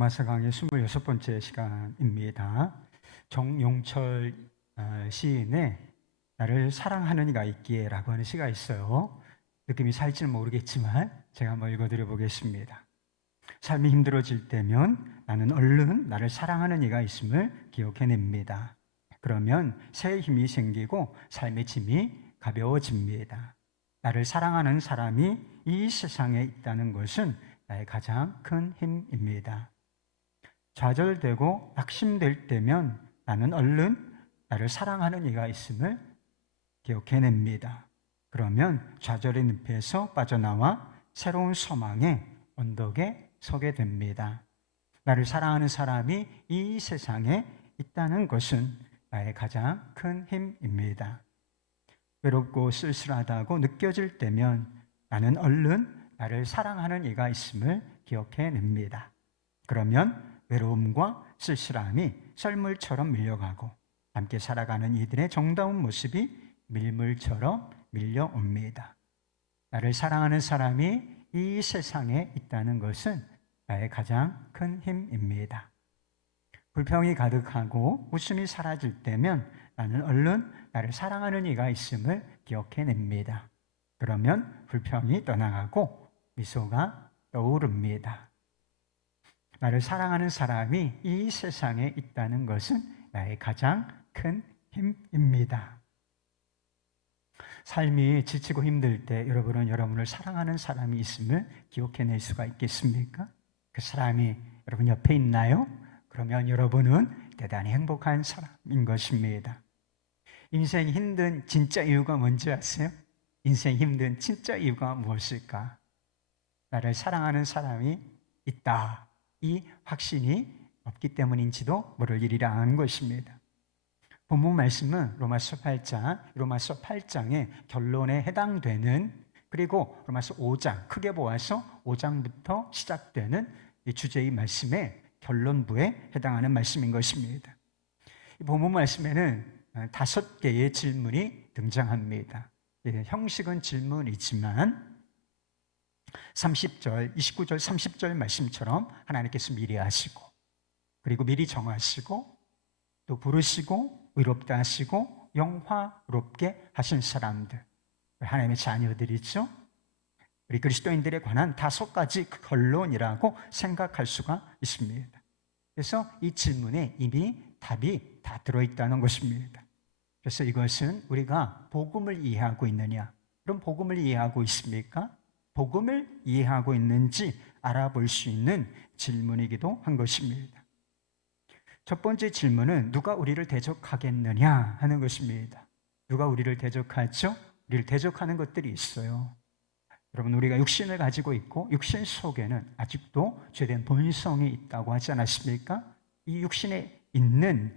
로마서 강의 26번째 시간입니다. 정용철 시인의 나를 사랑하는 이가 있기에 라고 하는 시가 있어요. 느낌이 살지는 모르겠지만 제가 한번 읽어드려 보겠습니다. 삶이 힘들어질 때면 나는 얼른 나를 사랑하는 이가 있음을 기억해냅니다. 그러면 새 힘이 생기고 삶의 짐이 가벼워집니다. 나를 사랑하는 사람이 이 세상에 있다는 것은 나의 가장 큰 힘입니다. 좌절되고 낙심될 때면 나는 얼른 나를 사랑하는 이가 있음을 기억해냅니다. 그러면 좌절의 늪에서 빠져나와 새로운 소망의 언덕에 서게 됩니다. 나를 사랑하는 사람이 이 세상에 있다는 것은 나의 가장 큰 힘입니다. 외롭고 쓸쓸하다고 느껴질 때면 나는 얼른 나를 사랑하는 이가 있음을 기억해냅니다. 그러면 외로움과 쓸쓸함이 썰물처럼 밀려가고 함께 살아가는 이들의 정다운 모습이 밀물처럼 밀려옵니다. 나를 사랑하는 사람이 이 세상에 있다는 것은 나의 가장 큰 힘입니다. 불평이 가득하고 웃음이 사라질 때면 나는 얼른 나를 사랑하는 이가 있음을 기억해냅니다. 그러면 불평이 떠나가고 미소가 떠오릅니다. 나를 사랑하는 사람이 이 세상에 있다는 것은 나의 가장 큰 힘입니다. 삶이 지치고 힘들 때 여러분은 여러분을 사랑하는 사람이 있음을 기억해낼 수가 있겠습니까? 그 사람이 여러분 옆에 있나요? 그러면 여러분은 대단히 행복한 사람인 것입니다. 인생 힘든 진짜 이유가 뭔지 아세요? 인생 힘든 진짜 이유가 무엇일까? 나를 사랑하는 사람이 있다. 이 확신이 없기 때문인지도 모를 일이라 하는 것입니다. 본문 말씀은 로마서 8장의 결론에 해당되는, 그리고 로마서 5장, 크게 보아서 5장부터 시작되는 이 주제의 말씀의 결론부에 해당하는 말씀인 것입니다. 이 본문 말씀에는 5개의 질문이 등장합니다. 형식은 질문이지만 30절, 29절, 30절 말씀처럼 하나님께서 미리 아시고, 그리고 미리 정하시고, 또 부르시고, 의롭다 하시고, 영화롭게 하신 사람들, 하나님의 자녀들이죠. 우리 그리스도인들에 관한 5가지 결론이라고 생각할 수가 있습니다. 그래서 이 질문에 이미 답이 다 들어있다는 것입니다. 그래서 이것은 우리가 복음을 이해하고 있느냐, 그럼 복음을 이해하고 있습니까? 복음을 이해하고 있는지 알아볼 수 있는 질문이기도 한 것입니다. 첫 번째 질문은 누가 우리를 대적하겠느냐 하는 것입니다. 누가 우리를 대적하죠? 우리를 대적하는 것들이 있어요. 여러분, 우리가 육신을 가지고 있고 육신 속에는 아직도 죄된 본성이 있다고 하지 않았습니까? 이 육신에 있는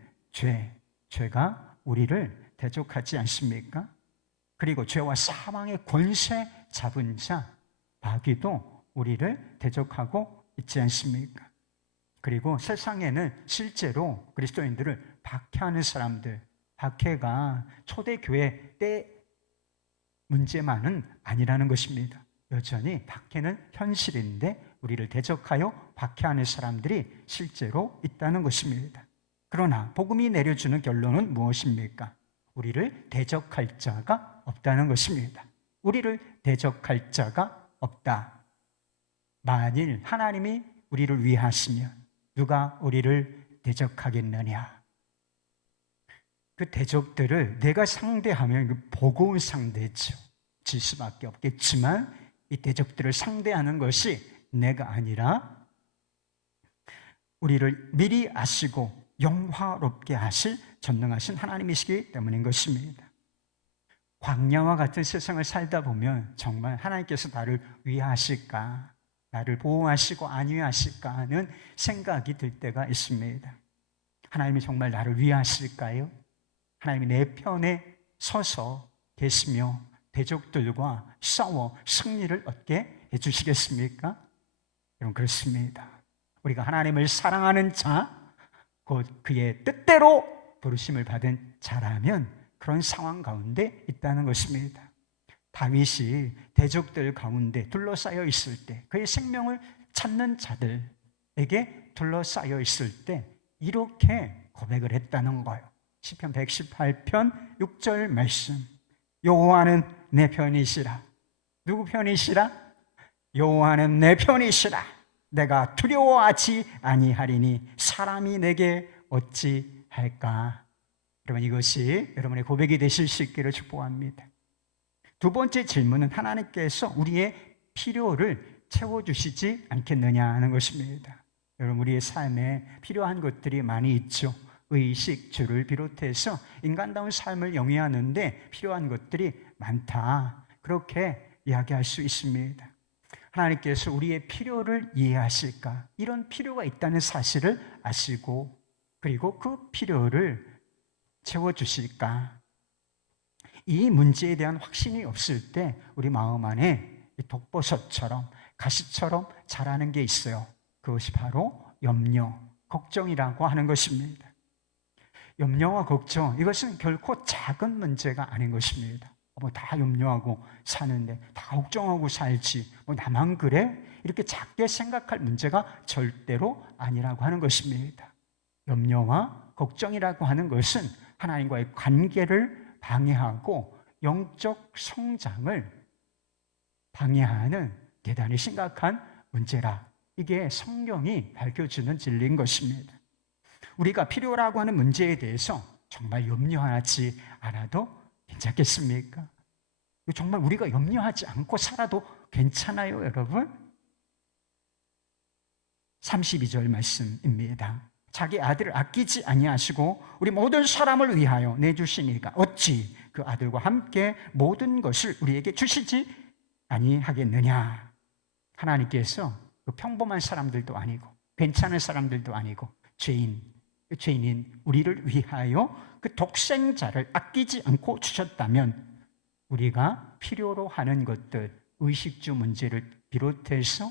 죄가 우리를 대적하지 않습니까? 그리고 죄와 사망의 권세 잡은 자 마귀도 우리를 대적하고 있지 않습니까? 그리고 세상에는 실제로 그리스도인들을 박해하는 사람들, 박해가 초대교회 때 문제만은 아니라는 것입니다. 여전히 박해는 현실인데 우리를 대적하여 박해하는 사람들이 실제로 있다는 것입니다. 그러나 복음이 내려주는 결론은 무엇입니까? 우리를 대적할 자가 없다는 것입니다. 우리를 대적할 자가 없다. 만일 하나님이 우리를 위하시면 누가 우리를 대적하겠느냐? 그 대적들을 내가 상대하면 버거운 상대죠. 질 수밖에 없겠지만 이 대적들을 상대하는 것이 내가 아니라 우리를 미리 아시고 영화롭게 하실 전능하신 하나님이시기 때문인 것입니다. 광야와 같은 세상을 살다 보면 정말 하나님께서 나를 위하실까, 나를 보호하시고 안위하실까 하는 생각이 들 때가 있습니다. 하나님이 정말 나를 위하실까요? 하나님이 내 편에 서서 계시며 대적들과 싸워 승리를 얻게 해주시겠습니까? 여러분, 그렇습니다. 우리가 하나님을 사랑하는 자, 곧 그의 뜻대로 부르심을 받은 자라면 그런 상황 가운데 있다는 것입니다. 다윗이 대적들 가운데 둘러싸여 있을 때 그의 생명을 찾는 자들에게 둘러싸여 있을 때 이렇게 고백을 했다는 거예요. 시편 118편 6절 말씀. 여호와는 내 편이시라. 누구 편이시라? 여호와는 내 편이시라. 내가 두려워하지 아니하리니 사람이 내게 어찌 할까? 여러분, 이것이 여러분의 고백이 되실 수 있기를 축복합니다. 두 번째 질문은 하나님께서 우리의 필요를 채워주시지 않겠느냐 하는 것입니다. 여러분, 우리의 삶에 필요한 것들이 많이 있죠. 의식, 주를 비롯해서 인간다운 삶을 영위하는데 필요한 것들이 많다, 그렇게 이야기할 수 있습니다. 하나님께서 우리의 필요를 이해하실까? 이런 필요가 있다는 사실을 아시고, 그리고 그 필요를 채워주실까? 이 문제에 대한 확신이 없을 때 우리 마음 안에 독버섯처럼, 가시처럼 자라는 게 있어요. 그것이 바로 염려, 걱정이라고 하는 것입니다. 염려와 걱정, 이것은 결코 작은 문제가 아닌 것입니다. 다 염려하고 사는데, 다 걱정하고 살지, 나만 그래? 이렇게 작게 생각할 문제가 절대로 아니라고 하는 것입니다. 염려와 걱정이라고 하는 것은 하나님과의 관계를 방해하고 영적 성장을 방해하는 대단히 심각한 문제라, 이게 성경이 밝혀주는 진리인 것입니다. 우리가 필요라고 하는 문제에 대해서 정말 염려하지 않아도 괜찮겠습니까? 정말 우리가 염려하지 않고 살아도 괜찮아요, 여러분? 32절 말씀입니다. 자기 아들을 아끼지 아니하시고 우리 모든 사람을 위하여 내주시니까 어찌 그 아들과 함께 모든 것을 우리에게 주시지 아니하겠느냐. 하나님께서 그 평범한 사람들도 아니고 괜찮은 사람들도 아니고 죄인인 우리를 위하여 그 독생자를 아끼지 않고 주셨다면, 우리가 필요로 하는 것들, 의식주 문제를 비롯해서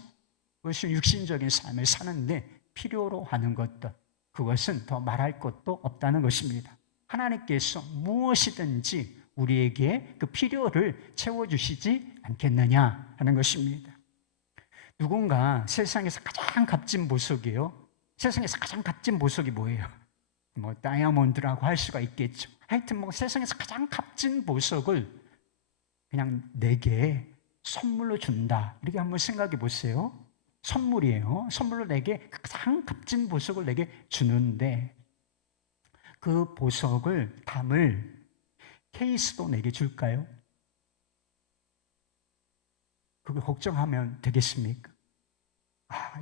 그것은 육신적인 삶을 사는데 필요로 하는 것들, 그것은 더 말할 것도 없다는 것입니다. 하나님께서 무엇이든지 우리에게 그 필요를 채워주시지 않겠느냐 하는 것입니다. 누군가 세상에서 가장 값진 보석이에요. 세상에서 가장 값진 보석이 뭐예요? 다이아몬드라고 할 수가 있겠죠. 하여튼 세상에서 가장 값진 보석을 그냥 내게 선물로 준다, 이렇게 한번 생각해 보세요. 선물이에요. 선물로 내게 가장 값진 보석을 내게 주는데, 그 보석을 담을 케이스도 내게 줄까요? 그걸 걱정하면 되겠습니까?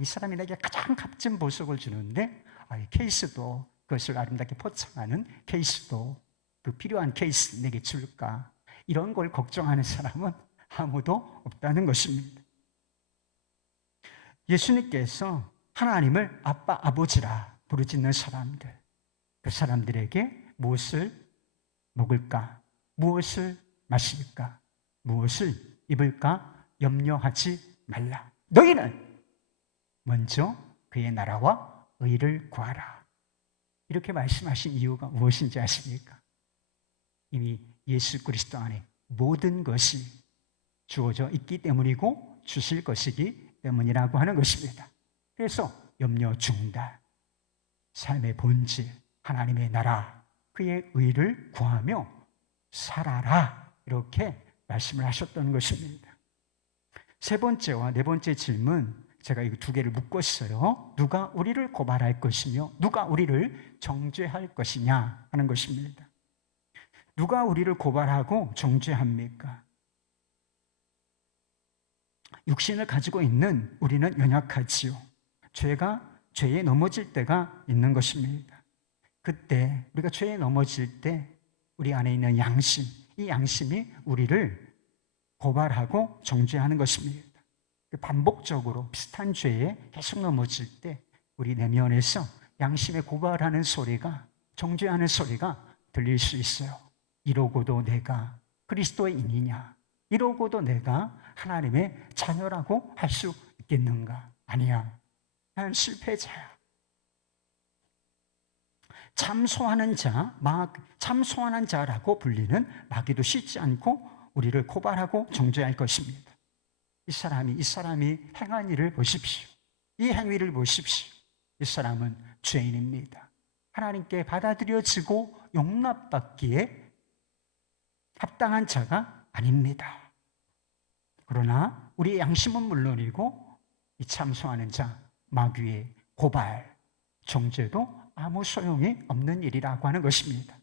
이 사람이 내게 가장 값진 보석을 주는데, 이 케이스도, 그것을 아름답게 포장하는 케이스도, 그 필요한 케이스 내게 줄까? 이런 걸 걱정하는 사람은 아무도 없다는 것입니다. 예수님께서 하나님을 아빠, 아버지라 부르짖는 사람들, 그 사람들에게 무엇을 먹을까? 무엇을 마실까? 무엇을 입을까? 염려하지 말라. 너희는 먼저 그의 나라와 의를 구하라. 이렇게 말씀하신 이유가 무엇인지 아십니까? 이미 예수 그리스도 안에 모든 것이 주어져 있기 때문이고 주실 것이기 때문이라고 하는 것입니다. 그래서 염려 중단, 삶의 본질, 하나님의 나라, 그의 의를 구하며 살아라, 이렇게 말씀을 하셨던 것입니다. 세 번째와 네 번째 질문, 제가 이 두 개를 묶었어요. 누가 우리를 고발할 것이며 누가 우리를 정죄할 것이냐 하는 것입니다. 누가 우리를 고발하고 정죄합니까? 육신을 가지고 있는 우리는 연약하지요. 죄에 넘어질 때가 있는 것입니다. 그때 우리가 죄에 넘어질 때 우리 안에 있는 양심, 이 양심이 우리를 고발하고 정죄하는 것입니다. 반복적으로 비슷한 죄에 계속 넘어질 때 우리 내면에서 양심에 고발하는 소리가, 정죄하는 소리가 들릴 수 있어요. 이러고도 내가 그리스도인이냐? 이러고도 내가 하나님의 자녀라고 할 수 있겠는가? 아니야, 난 실패자야. 참소하는 자라고 불리는 마귀도 쉬지 않고 우리를 고발하고 정죄할 것입니다. 이 사람이 행한 일을 보십시오. 이 행위를 보십시오. 이 사람은 죄인입니다. 하나님께 받아들여지고 용납받기에 합당한 자가 아닙니다. 그러나 우리의 양심은 물론이고 이 참소하는 자, 마귀의 고발, 정죄도 아무 소용이 없는 일이라고 하는 것입니다.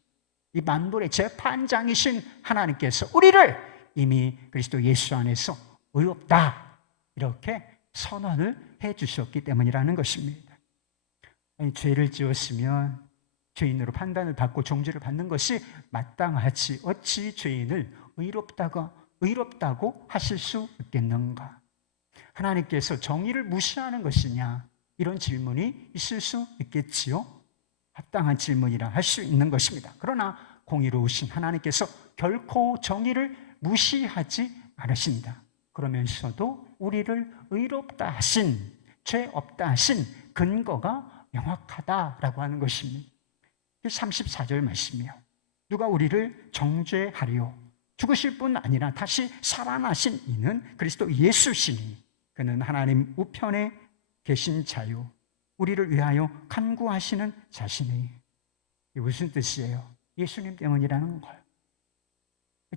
이 만물의 재판장이신 하나님께서 우리를 이미 그리스도 예수 안에서 의롭다 이렇게 선언을 해주셨기 때문이라는 것입니다. 아니, 죄를 지었으면 죄인으로 판단을 받고 정죄를 받는 것이 마땅하지 어찌 죄인을 의롭다고 하실 수 있겠는가? 하나님께서 정의를 무시하는 것이냐? 이런 질문이 있을 수 있겠지요. 합당한 질문이라 할 수 있는 것입니다. 그러나 공의로우신 하나님께서 결코 정의를 무시하지 않으신다. 그러면서도 우리를 의롭다 하신, 죄 없다 하신 근거가 명확하다라고 하는 것입니다. 34절 말씀이요. 누가 우리를 정죄하리요? 죽으실 뿐 아니라 다시 살아나신 이는 그리스도 예수시니 그는 하나님 우편에 계신 자요 우리를 위하여 간구하시는 자시니. 이게 무슨 뜻이에요? 예수님 때문이라는 걸.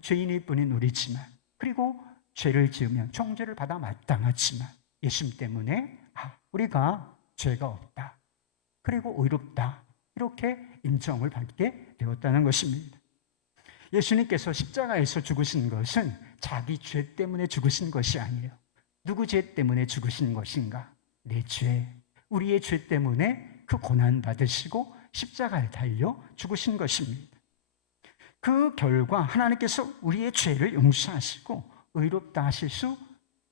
죄인일 뿐인 우리지만, 그리고 죄를 지으면 정죄를 받아 마땅하지만 예수님 때문에 우리가 죄가 없다, 그리고 의롭다, 이렇게 인정을 받게 되었다는 것입니다. 예수님께서 십자가에서 죽으신 것은 자기 죄 때문에 죽으신 것이 아니에요. 누구 죄 때문에 죽으신 것인가? 내 죄, 우리의 죄 때문에 그 고난 받으시고 십자가에 달려 죽으신 것입니다. 그 결과 하나님께서 우리의 죄를 용서하시고 의롭다 하실 수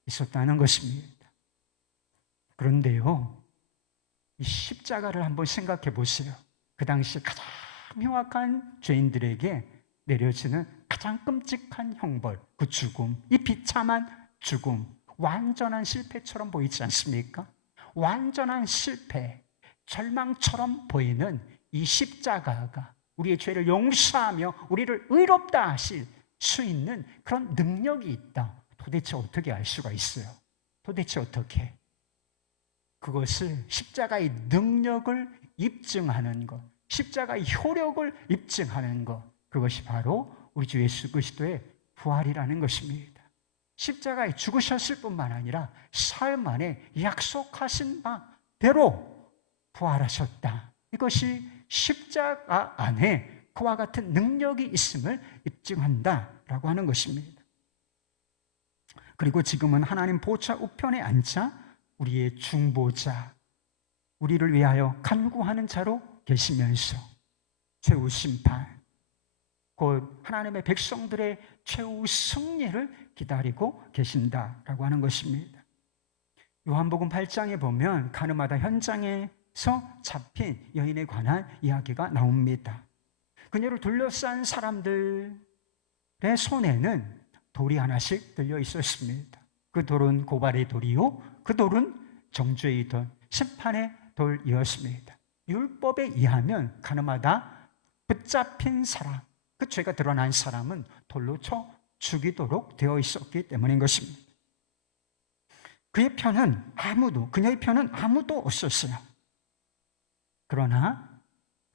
있었다는 것입니다. 그런데요, 이 십자가를 한번 생각해 보세요. 그 당시 가장 흉악한 죄인들에게 내려지는 가장 끔찍한 형벌, 그 죽음, 이 비참한 죽음, 완전한 실패처럼 보이지 않습니까? 완전한 실패, 절망처럼 보이는 이 십자가가 우리의 죄를 용서하며 우리를 의롭다 하실 수 있는 그런 능력이 있다. 도대체 어떻게 알 수가 있어요? 도대체 어떻게? 그것을 십자가의 능력을 입증하는 것, 십자가의 효력을 입증하는 것, 그것이 바로 우리 주 예수 그리스도의 부활이라는 것입니다. 십자가에 죽으셨을 뿐만 아니라 사흘 만에 약속하신 바대로 부활하셨다. 이것이 십자가 안에 그와 같은 능력이 있음을 입증한다라고 하는 것입니다. 그리고 지금은 하나님 보좌 우편에 앉아 우리의 중보자, 우리를 위하여 간구하는 자로 계시면서 최후 심판, 곧 하나님의 백성들의 최후 승리를 기다리고 계신다라고 하는 것입니다. 요한복음 8장에 보면 가늠하다 현장에서 잡힌 여인에 관한 이야기가 나옵니다. 그녀를 둘러싼 사람들의 손에는 돌이 하나씩 들려 있었습니다. 그 돌은 고발의 돌이요, 그 돌은 정죄의 돌, 심판의 돌이었습니다. 율법에 의하면 가늠하다 붙잡힌 사람, 그 죄가 드러난 사람은 돌로 쳐 죽이도록 되어 있었기 때문인 것입니다. 그녀의 편은 아무도 없었어요. 그러나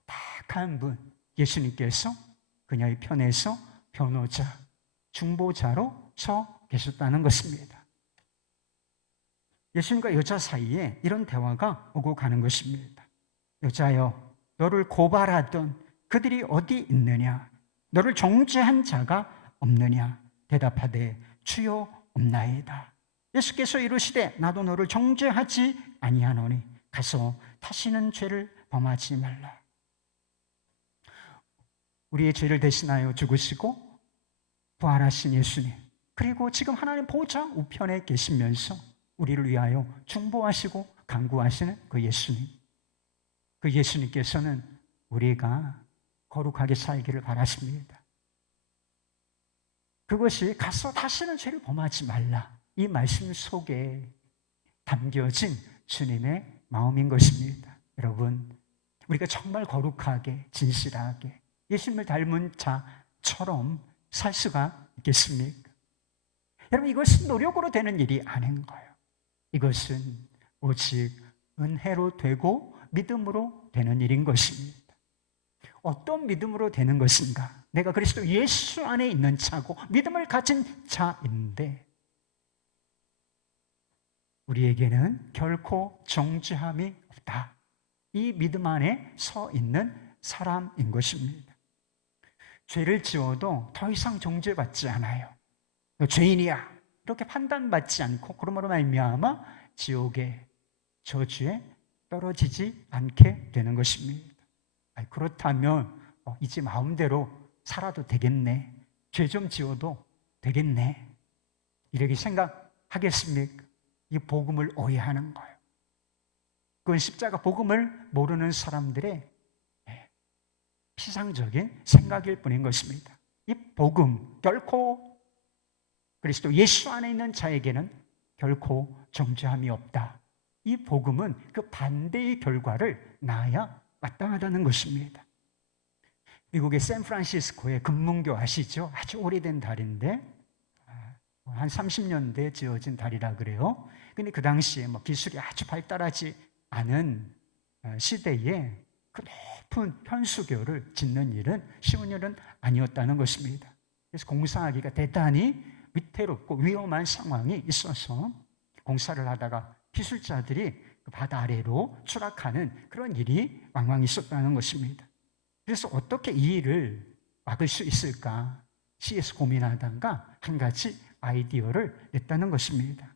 딱 한 분, 예수님께서 그녀의 편에서 변호자, 중보자로 서 계셨다는 것입니다. 예수님과 여자 사이에 이런 대화가 오고 가는 것입니다. 여자여, 너를 고발하던 그들이 어디 있느냐? 너를 정죄한 자가 없느냐? 대답하되 주여 없나이다. 예수께서 이르시되 나도 너를 정죄하지 아니하노니 가서 다시는 죄를 범하지 말라. 우리의 죄를 대신하여 죽으시고 부활하신 예수님, 그리고 지금 하나님 보좌 우편에 계시면서 우리를 위하여 중보하시고 간구하시는 그 예수님, 그 예수님께서는 우리가 거룩하게 살기를 바라십니다. 그것이 가서 다시는 죄를 범하지 말라, 이 말씀 속에 담겨진 주님의 마음인 것입니다. 여러분, 우리가 정말 거룩하게 진실하게 예수님을 닮은 자처럼 살 수가 있겠습니까? 여러분, 이것은 노력으로 되는 일이 아닌 거예요. 이것은 오직 은혜로 되고 믿음으로 되는 일인 것입니다. 어떤 믿음으로 되는 것인가? 내가 그리스도 예수 안에 있는 자고 믿음을 가진 자인데 우리에게는 결코 정죄함이 없다. 이 믿음 안에 서 있는 사람인 것입니다. 죄를 지어도 더 이상 정죄받지 않아요. 너 죄인이야 이렇게 판단받지 않고 그러므로 말미암아 지옥의 저주에 떨어지지 않게 되는 것입니다. 그렇다면 이제 마음대로 살아도 되겠네, 죄 좀 지어도 되겠네, 이렇게 생각하겠습니까? 이 복음을 오해하는 거예요. 그건 십자가 복음을 모르는 사람들의 피상적인 생각일 뿐인 것입니다. 이 복음, 결코 그리스도 예수 안에 있는 자에게는 결코 정죄함이 없다. 이 복음은 그 반대의 결과를 낳아야 마땅하다는 것입니다. 미국의 샌프란시스코의 금문교 아시죠? 아주 오래된 다리인데 한 30년대에 지어진 다리라 그래요. 근데 그 당시에 기술이 아주 발달하지 않은 시대에 그 높은 현수교를 짓는 일은 쉬운 일은 아니었다는 것입니다. 그래서 공사하기가 대단히 위태롭고 위험한 상황이 있어서 공사를 하다가 기술자들이 그 바다 아래로 추락하는 그런 일이 왕왕 있었다는 것입니다. 그래서 어떻게 이 일을 막을 수 있을까 시에서 고민하다가 한 가지 아이디어를 냈다는 것입니다.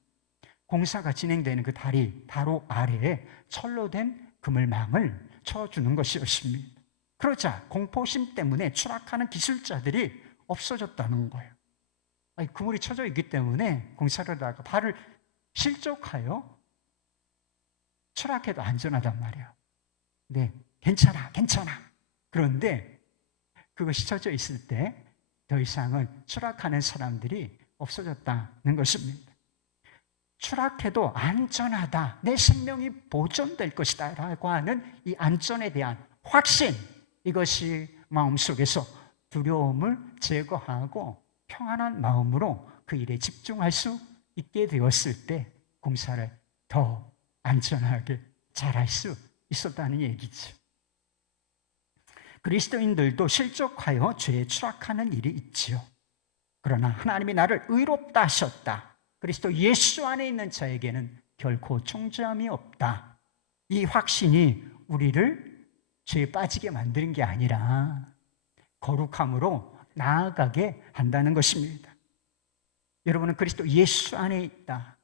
공사가 진행되는 그 다리 바로 아래에 철로 된 그물망을 쳐주는 것이었습니다. 그러자 공포심 때문에 추락하는 기술자들이 없어졌다는 거예요. 그물이 쳐져 있기 때문에 공사를 하다가 발을 실족하여 추락해도 안전하단 말이에요. 네, 괜찮아. 그런데 그것이 쳐져 있을 때 더 이상은 추락하는 사람들이 없어졌다는 것입니다. 추락해도 안전하다, 내 생명이 보존될 것이다 라고 하는 이 안전에 대한 확신, 이것이 마음속에서 두려움을 제거하고 평안한 마음으로 그 일에 집중할 수 있게 되었을 때 공사를 더 안전하게 잘할 수 있었다는 얘기죠. 그리스도인들도 실족하여 죄에 추락하는 일이 있지요. 그러나 하나님이 나를 의롭다 하셨다, 그리스도 예수 안에 있는 자에게는 결코 정죄함이 없다. 이 확신이 우리를 죄에 빠지게 만드는 게 아니라 거룩함으로 나아가게 한다는 것입니다. 여러분은 그리스도 예수 안에 있다.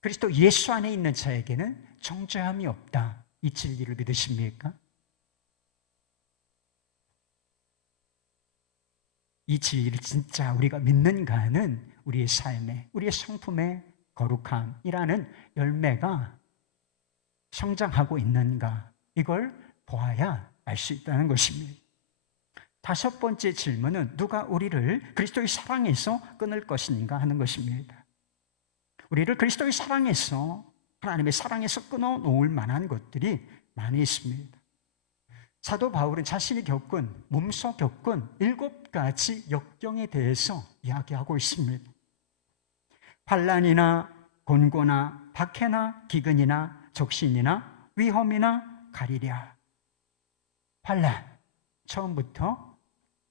그리스도 예수 안에 있는 자에게는 정죄함이 없다. 이 진리를 믿으십니까? 이 진리를 진짜 우리가 믿는가는 우리의 삶에, 우리의 성품의 거룩함이라는 열매가 성장하고 있는가, 이걸 보아야 알 수 있다는 것입니다. 다섯 번째 질문은 누가 우리를 그리스도의 사랑에서 끊을 것인가 하는 것입니다. 우리를 그리스도의 사랑에서, 하나님의 사랑에서 끊어놓을 만한 것들이 많이 있습니다. 사도 바울은 자신이 몸소 겪은 7가지 역경에 대해서 이야기하고 있습니다. 환난이나 곤고나 박해나 기근이나 적신이나 위험이나 가리랴. 환난, 처음부터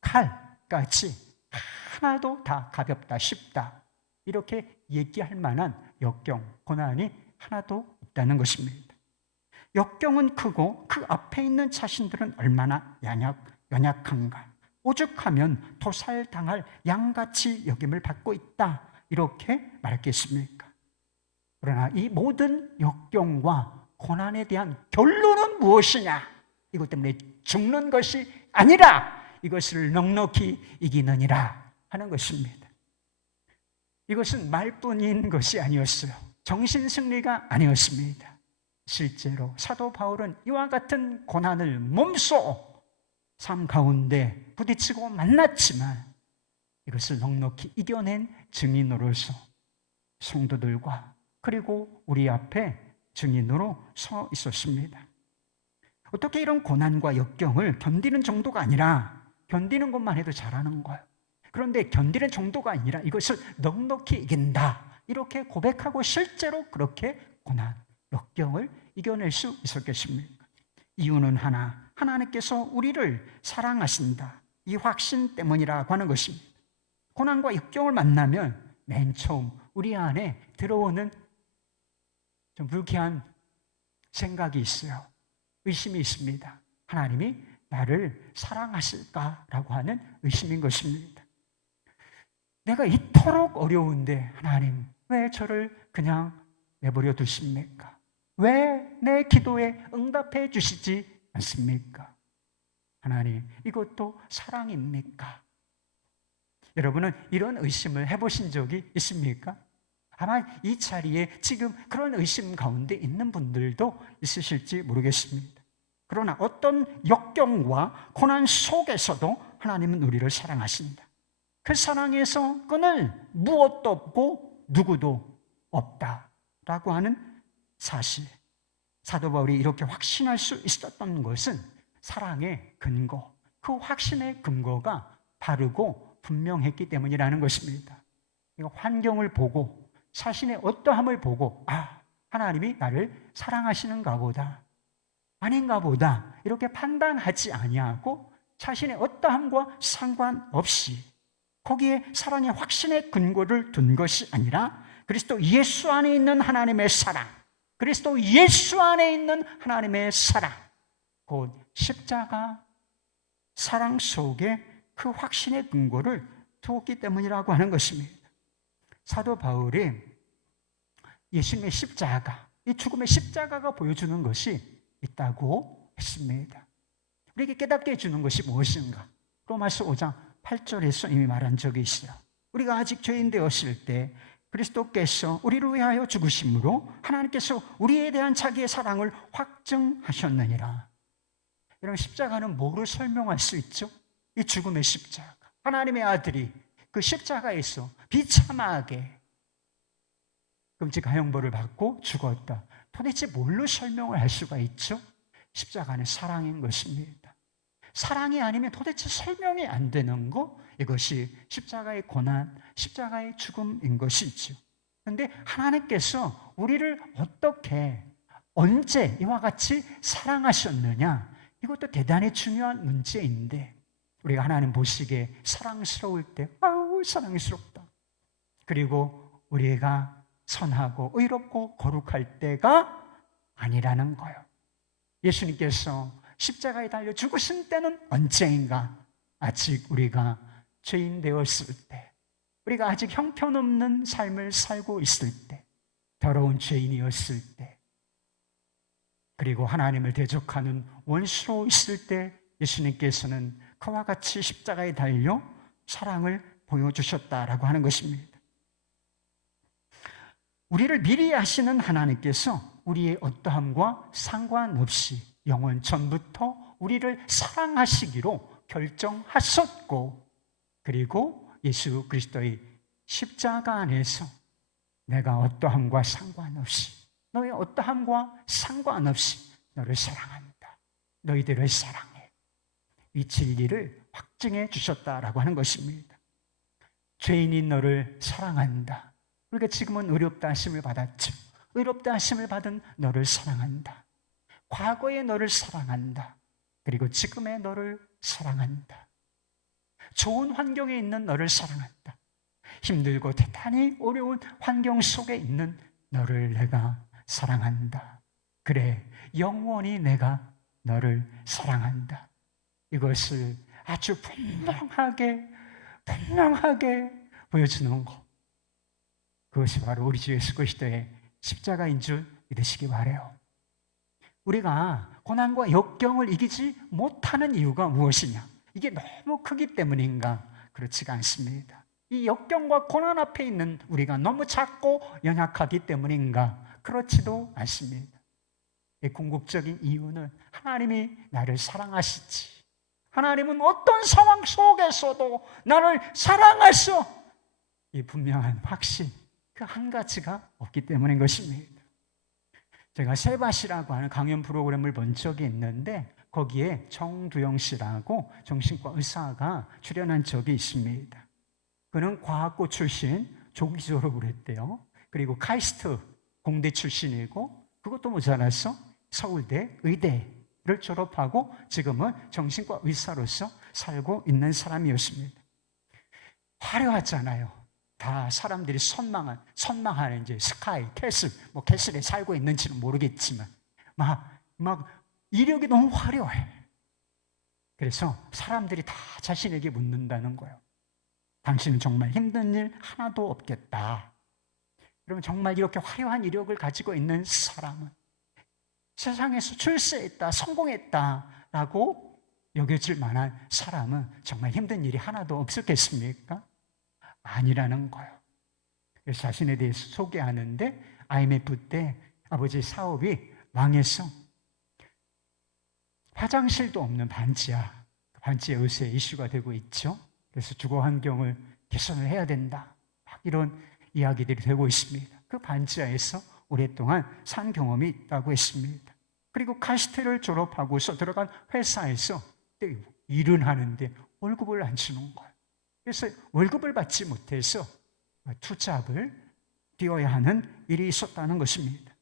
칼까지 하나도 다 가볍다, 쉽다, 이렇게 얘기할 만한 역경, 고난이 하나도 없다는 것입니다. 역경은 크고 그 앞에 있는 자신들은 얼마나 연약한가, 오죽하면 도살당할 양같이 여김을 받고 있다, 이렇게 말했겠습니까? 그러나 이 모든 역경과 고난에 대한 결론은 무엇이냐? 이것 때문에 죽는 것이 아니라 이것을 넉넉히 이기느니라 하는 것입니다. 이것은 말뿐인 것이 아니었어요. 정신승리가 아니었습니다. 실제로 사도 바울은 이와 같은 고난을 몸소 삶 가운데 부딪히고 만났지만 이것을 넉넉히 이겨낸 증인으로서 성도들과 그리고 우리 앞에 증인으로 서 있었습니다. 어떻게 이런 고난과 역경을 견디는 정도가 아니라, 견디는 것만 해도 잘하는 거예요. 그런데 견디는 정도가 아니라 이것을 넉넉히 이긴다, 이렇게 고백하고 실제로 그렇게 고난, 역경을 이겨낼 수 있었겠습니까? 이유는 하나, 하나님께서 우리를 사랑하신다. 이 확신 때문이라고 하는 것입니다. 고난과 역경을 만나면 맨 처음 우리 안에 들어오는 좀 불쾌한 생각이 있어요. 의심이 있습니다. 하나님이 나를 사랑하실까라고 하는 의심인 것입니다. 내가 이토록 어려운데 하나님 왜 저를 그냥 내버려 두십니까? 왜 내 기도에 응답해 주시지 않습니까? 하나님, 이것도 사랑입니까? 여러분은 이런 의심을 해보신 적이 있습니까? 아마 이 자리에 지금 그런 의심 가운데 있는 분들도 있으실지 모르겠습니다. 그러나 어떤 역경과 고난 속에서도 하나님은 우리를 사랑하신다. 그 사랑에서 끊을 무엇도 없고 누구도 없다라고 하는 사실. 사도 바울이 이렇게 확신할 수 있었던 것은 사랑의 근거, 그 확신의 근거가 바르고 분명했기 때문이라는 것입니다. 환경을 보고 자신의 어떠함을 보고 하나님이 나를 사랑하시는가 보다, 아닌가 보다 이렇게 판단하지 아니하고 자신의 어떠함과 상관없이 거기에 사랑의 확신의 근거를 둔 것이 아니라 그리스도 예수 안에 있는 하나님의 사랑, 그리스도 예수 안에 있는 하나님의 사랑, 곧 십자가 사랑 속에 그 확신의 근거를 두었기 때문이라고 하는 것입니다. 사도 바울이 예수님의 십자가, 이 죽음의 십자가가 보여주는 것이 있다고 했습니다. 우리에게 깨닫게 해주는 것이 무엇인가? 로마서 5장 8절에서 이미 말한 적이 있어요. 우리가 아직 죄인 되었을 때 그리스도께서 우리를 위하여 죽으심으로 하나님께서 우리에 대한 자기의 사랑을 확증하셨느니라. 이런 십자가는 뭐를 설명할 수 있죠? 이 죽음의 십자가. 하나님의 아들이 그 십자가에서 비참하게 끔찍한 형벌을 받고 죽었다. 도대체 뭘로 설명을 할 수가 있죠? 십자가는 사랑인 것입니다. 사랑이 아니면 도대체 설명이 안 되는 거, 이것이 십자가의 고난, 십자가의 죽음인 것이죠. 그런데 하나님께서 우리를 어떻게, 언제 이와 같이 사랑하셨느냐, 이것도 대단히 중요한 문제인데 우리가 하나님 보시기에 사랑스러울 때 사랑스럽다. 그리고 우리가 선하고 의롭고 거룩할 때가 아니라는 거예요. 예수님께서 십자가에 달려 죽으신 때는 언제인가? 아직 우리가 죄인 되었을 때, 우리가 아직 형편없는 삶을 살고 있을 때, 더러운 죄인이었을 때, 그리고 하나님을 대적하는 원수로 있을 때 예수님께서는 그와 같이 십자가에 달려 사랑을 보여주셨다라고 하는 것입니다. 우리를 미리 아시는 하나님께서 우리의 어떠함과 상관없이 영원 전부터 우리를 사랑하시기로 결정하셨고, 그리고 예수 그리스도의 십자가 안에서 내가 어떠함과 상관없이, 너의 어떠함과 상관없이 너를 사랑한다, 너희들을 사랑해, 이 진리를 확증해 주셨다라고 하는 것입니다. 죄인인 너를 사랑한다. 우리가 지금은 의롭다 하심을 받았죠. 의롭다 하심을 받은 너를 사랑한다. 과거의 너를 사랑한다. 그리고 지금의 너를 사랑한다. 좋은 환경에 있는 너를 사랑한다. 힘들고 대단히 어려운 환경 속에 있는 너를 내가 사랑한다. 그래, 영원히 내가 너를 사랑한다. 이것을 아주 분명하게 보여주는 것, 그것이 바로 우리 주 예수 그리스도의 십자가인 줄 믿으시기 바라요. 우리가 고난과 역경을 이기지 못하는 이유가 무엇이냐? 이게 너무 크기 때문인가? 그렇지가 않습니다. 이 역경과 고난 앞에 있는 우리가 너무 작고 연약하기 때문인가? 그렇지도 않습니다. 이 궁극적인 이유는 하나님이 나를 사랑하시지, 하나님은 어떤 상황 속에서도 나를 사랑하셔, 이 분명한 확신, 그 한 가지가 없기 때문인 것입니다. 제가 세바시라고 하는 강연 프로그램을 본 적이 있는데 거기에 정두영 씨라고 정신과 의사가 출연한 적이 있습니다. 그는 과학고 출신, 조기 졸업을 했대요. 그리고 카이스트 공대 출신이고, 그것도 모자라서 서울대 의대 졸업하고 지금은 정신과 의사로서 살고 있는 사람이었습니다. 화려하잖아요. 다 사람들이 선망하는 이제 스카이, 캐슬, 캐슬에 살고 있는지는 모르겠지만 막 이력이 너무 화려해. 그래서 사람들이 다 자신에게 묻는다는 거예요. 당신은 정말 힘든 일 하나도 없겠다. 그러면 정말 이렇게 화려한 이력을 가지고 있는 사람은 세상에서 출세했다, 성공했다라고 여겨질 만한 사람은 정말 힘든 일이 하나도 없었겠습니까? 아니라는 거예요. 그래서 자신에 대해서 소개하는데 IMF 때 아버지 사업이 망해서 화장실도 없는 반지하, 반지하 요새 이슈가 되고 있죠. 그래서 주거 환경을 개선을 해야 된다. 막 이런 이야기들이 되고 있습니다. 그 반지하에서 오랫동안 산 경험이 있다고 했습니다. 그리고 카스텔을 졸업하고서 들어간 회사에서 일은 하는데 월급을 안 주는 거예요. 그래서 월급을 받지 못해서 투잡을 뛰어야 하는 일이 있었다는 것입니다.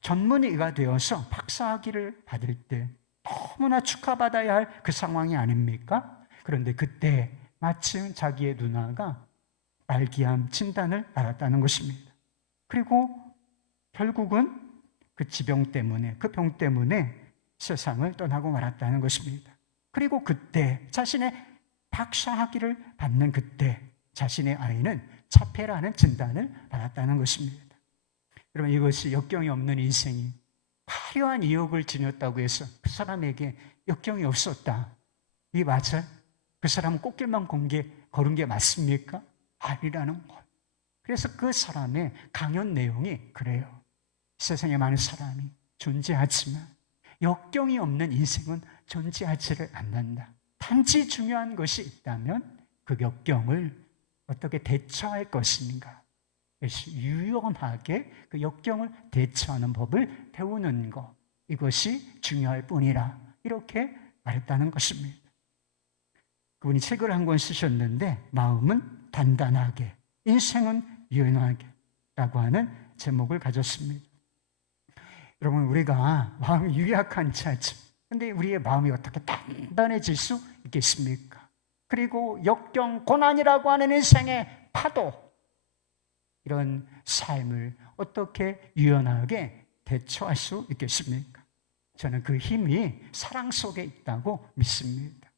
전문의가 되어서 박사학위를 받을 때 너무나 축하받아야 할 그 상황이 아닙니까? 그런데 그때 마침 자기의 누나가 말기암 진단을 받았다는 것입니다. 그리고 결국은 그 지병 때문에, 그 병 때문에 세상을 떠나고 말았다는 것입니다. 그리고 그때 자신의 박사학위를 받는 그때 자신의 아이는 자폐라는 진단을 받았다는 것입니다. 여러분, 이것이 역경이 없는 인생이 화려한 이력을 지녔다고 해서 그 사람에게 역경이 없었다, 이 맞아요? 그 사람은 꽃길만 걸은 게 맞습니까? 아니라는 거예요. 그래서 그 사람의 강연 내용이 그래요. 세상에 많은 사람이 존재하지만 역경이 없는 인생은 존재하지를 않는다. 단지 중요한 것이 있다면 그 역경을 어떻게 대처할 것인가, 유연하게 그 역경을 대처하는 법을 배우는 것, 이것이 중요할 뿐이라, 이렇게 말했다는 것입니다. 그분이 책을 한 권 쓰셨는데 마음은 단단하게, 인생은 유연하게 라고 하는 제목을 가졌습니다. 여러분, 우리가 마음이 유약한 자죠. 근데 우리의 마음이 어떻게 단단해질 수 있겠습니까? 그리고 역경, 고난이라고 하는 인생의 파도, 이런 삶을 어떻게 유연하게 대처할 수 있겠습니까? 저는 그 힘이 사랑 속에 있다고 믿습니다.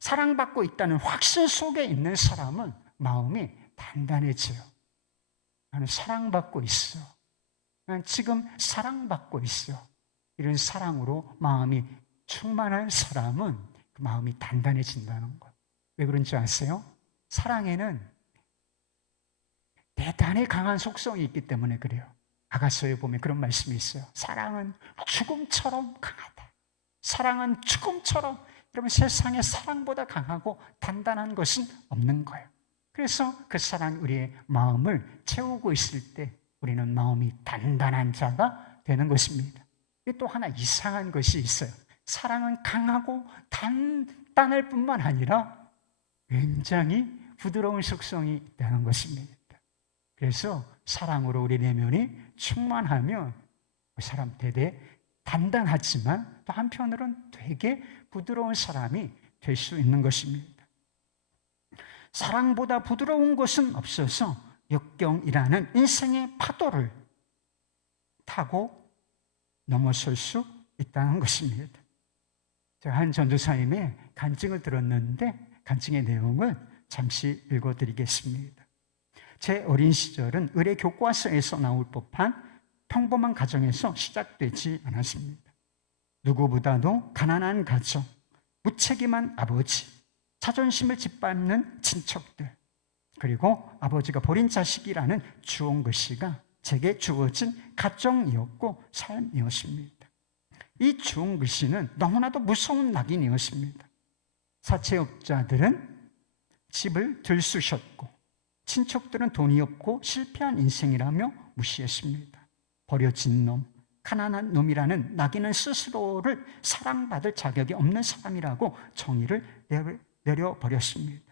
사랑받고 있다는 확신 속에 있는 사람은 마음이 단단해져요. 나는 사랑받고 있어. 난 지금 사랑받고 있어. 이런 사랑으로 마음이 충만한 사람은 그 마음이 단단해진다는 것. 왜 그런지 아세요? 사랑에는 대단히 강한 속성이 있기 때문에 그래요. 아가서에 보면 그런 말씀이 있어요. 사랑은 죽음처럼 강하다. 사랑은 죽음처럼, 여러분, 세상에 사랑보다 강하고 단단한 것은 없는 거예요. 그래서 그 사랑이 우리의 마음을 채우고 있을 때 우리는 마음이 단단한 자가 되는 것입니다. 또 하나 이상한 것이 있어요. 사랑은 강하고 단단할 뿐만 아니라 굉장히 부드러운 속성이 있다는 것입니다. 그래서 사랑으로 우리 내면이 충만하면 그 사람 되게 단단하지만 또 한편으로는 되게 부드러운 사람이 될 수 있는 것입니다. 사랑보다 부드러운 것은 없어서 역경이라는 인생의 파도를 타고 넘어설 수 있다는 것입니다. 제가 한 전도사님의 간증을 들었는데 간증의 내용을 잠시 읽어드리겠습니다. 제 어린 시절은 의례 교과서에서 나올 법한 평범한 가정에서 시작되지 않았습니다. 누구보다도 가난한 가정, 무책임한 아버지, 자존심을 짓밟는 친척들, 그리고 아버지가 버린 자식이라는 주홍글씨가 제게 주어진 가정이었고 삶이었습니다. 이 주홍글씨는 너무나도 무서운 낙인이었습니다. 사채업자들은 집을 들쑤셨고 친척들은 돈이 없고 실패한 인생이라며 무시했습니다. 버려진 놈, 가난한 놈이라는 낙인은 스스로를 사랑받을 자격이 없는 사람이라고 정의를 내려버렸습니다.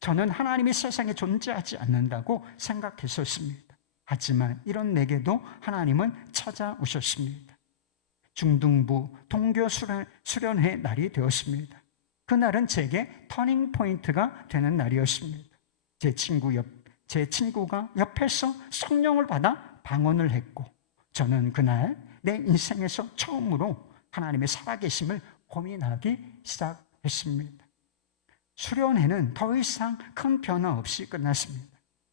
저는 하나님이 세상에 존재하지 않는다고 생각했었습니다. 하지만 이런 내게도 하나님은 찾아오셨습니다. 중등부 동교 수련회 날이 되었습니다. 그날은 제게 터닝 포인트가 되는 날이었습니다. 제 친구가 옆에서 성령을 받아 방언을 했고, 저는 그날 내 인생에서 처음으로 하나님의 살아계심을 고민하기 시작했습니다. 수련회는 더 이상 큰 변화 없이 끝났습니다.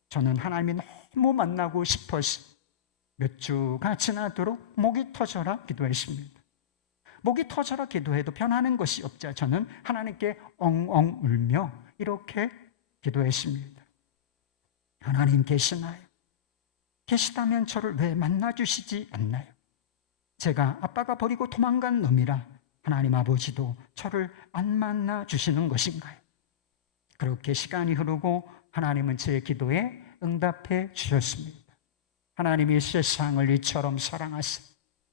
저는 하나님이 너무 만나고 싶어서 몇 주가 지나도록 목이 터져라 기도했습니다. 목이 터져라 기도해도 변하는 것이 없자 저는 하나님께 엉엉 울며 이렇게 기도했습니다. 하나님 계시나요? 계시다면 저를 왜 만나주시지 않나요? 제가 아빠가 버리고 도망간 놈이라 하나님 아버지도 저를 안 만나주시는 것인가요? 그렇게 시간이 흐르고 하나님은 제 기도에 응답해 주셨습니다. 하나님이 세상을 이처럼 사랑하사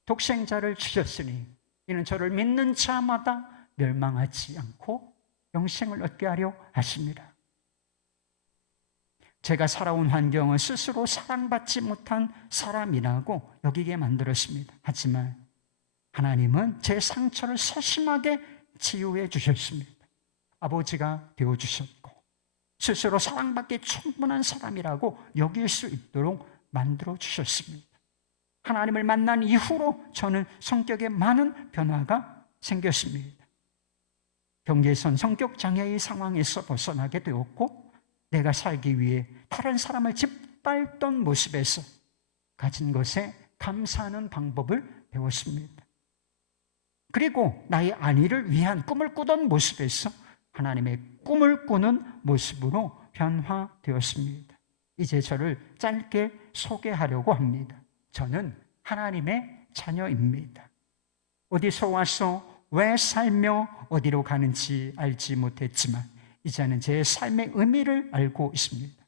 독생자를 주셨으니 이는 저를 믿는 자마다 멸망하지 않고 영생을 얻게 하려 하십니다. 제가 살아온 환경은 스스로 사랑받지 못한 사람이라고 여기게 만들었습니다. 하지만 하나님은 제 상처를 세심하게 치유해 주셨습니다. 아버지가 되어주셨고 스스로 사랑받기 충분한 사람이라고 여길 수 있도록 만들어 주셨습니다. 하나님을 만난 이후로 저는 성격에 많은 변화가 생겼습니다. 경계선 성격 장애의 상황에서 벗어나게 되었고, 내가 살기 위해 다른 사람을 짓밟던 모습에서 가진 것에 감사하는 방법을 배웠습니다. 그리고 나의 안위를 위한 꿈을 꾸던 모습에서 하나님의 꿈을 꾸는 모습으로 변화되었습니다. 이제 저를 짧게 소개하려고 합니다. 저는 하나님의 자녀입니다. 어디서 와서 왜 살며 어디로 가는지 알지 못했지만 이제는 제 삶의 의미를 알고 있습니다.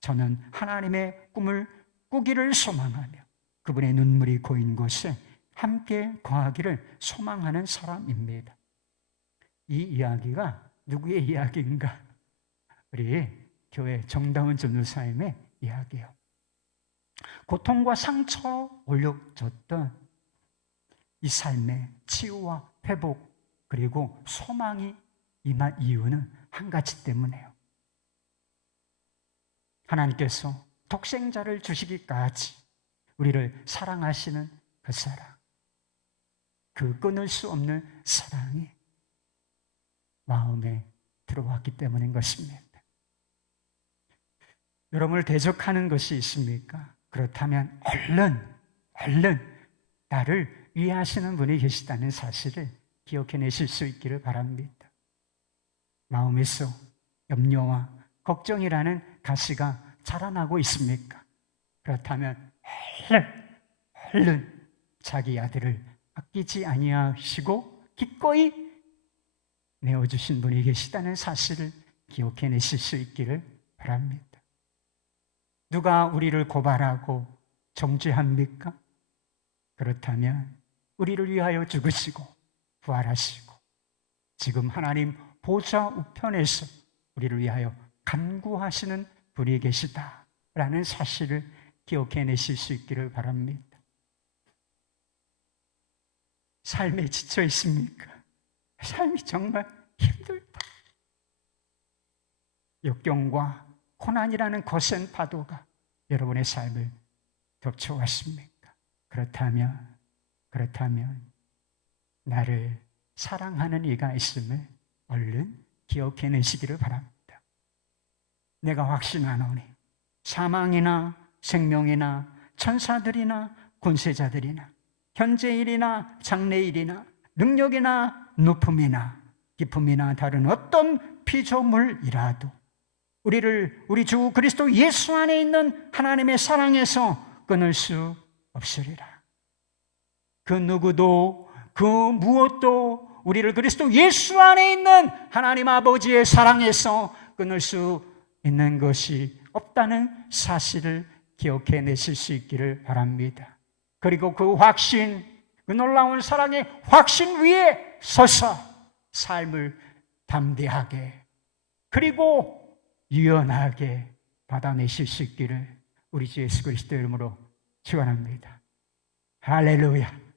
저는 하나님의 꿈을 꾸기를 소망하며 그분의 눈물이 고인 곳에 함께 거하기를 소망하는 사람입니다. 이 이야기가 누구의 이야기인가? 우리 교회 정다운 전도사님의 이야기예요. 고통과 상처로 올려졌던 이 삶의 치유와 회복 그리고 소망이 임한 이유는 한 가지 때문에요. 하나님께서 독생자를 주시기까지 우리를 사랑하시는 그 사랑, 그 끊을 수 없는 사랑이 마음에 들어왔기 때문인 것입니다. 여러분을 대적하는 것이 있습니까? 그렇다면 얼른 나를 위하시는 분이 계시다는 사실을 기억해내실 수 있기를 바랍니다. 마음에서 염려와 걱정이라는 가시가 자라나고 있습니까? 그렇다면 얼른 자기 아들을 아끼지 아니하시고 기꺼이 내어주신 분이 계시다는 사실을 기억해내실 수 있기를 바랍니다. 누가 우리를 고발하고 정죄합니까? 그렇다면 우리를 위하여 죽으시고 부활하시고 지금 하나님 보좌 우편에서 우리를 위하여 간구하시는 분이 계시다라는 사실을 기억해내실 수 있기를 바랍니다. 삶에 지쳐 있습니까? 삶이 정말 힘들다. 역경과 고난이라는 거센 파도가 여러분의 삶을 덮쳐왔습니까? 그렇다면 나를 사랑하는 이가 있음을 얼른 기억해내시기를 바랍니다. 내가 확신하노니 사망이나 생명이나 천사들이나 권세자들이나 현재일이나 장래일이나 능력이나 높음이나 깊음이나 다른 어떤 피조물이라도 우리를 우리 주 그리스도 예수 안에 있는 하나님의 사랑에서 끊을 수 없으리라. 그 누구도 그 무엇도 우리를 그리스도 예수 안에 있는 하나님 아버지의 사랑에서 끊을 수 있는 것이 없다는 사실을 기억해내실 수 있기를 바랍니다. 그리고 그 확신, 그 놀라운 사랑의 확신 위에 서서 삶을 담대하게 그리고 유연하게 받아내실 수 있기를 우리 주 예수 그리스도 이름으로 축원합니다. 할렐루야.